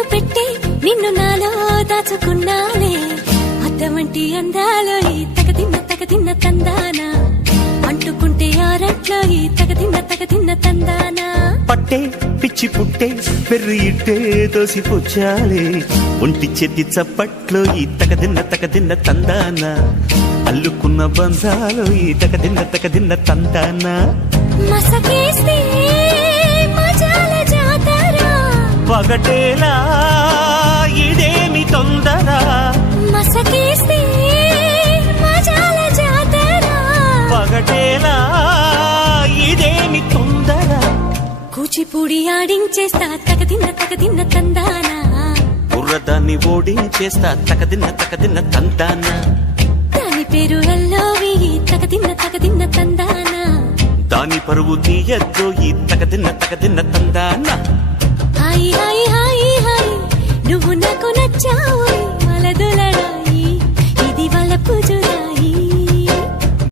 పేరు పెట్టి నిన్ను నాలో దాచుకున్నాలే అద్దమంటి అందాలో ఈ తగదిన్న తందానా అంటుకుంటే ఆరట్లో ఈ తగదిన్న తందానా పట్టే పిచ్చి పుట్టే పెర్రి ఇట్టే దోసిపుచ్చాలే ఒంటి చేతి చప్పట్లో ఈ తగదిన్న తందానా అల్లుకున్న బంధాలు ఈ తగదిన్న తందానా మసకేస్తే మజాల జాతర పగటేలా ఇదేమి తొందర మసకేస్తే మజాల జాతర పగటేలా ఇదేమి తొందర కూచిపూడి ఆడించేస్తా తగదిన్న తందానా బుర్రదాన్ని ఓడించేస్తా తగదిన్న తందానా దాని పేరు ఎల్లోవి తగదిన్న తందానా దాని పరువు తీయద్దు ఈ తగదిన్న తందానా హాయి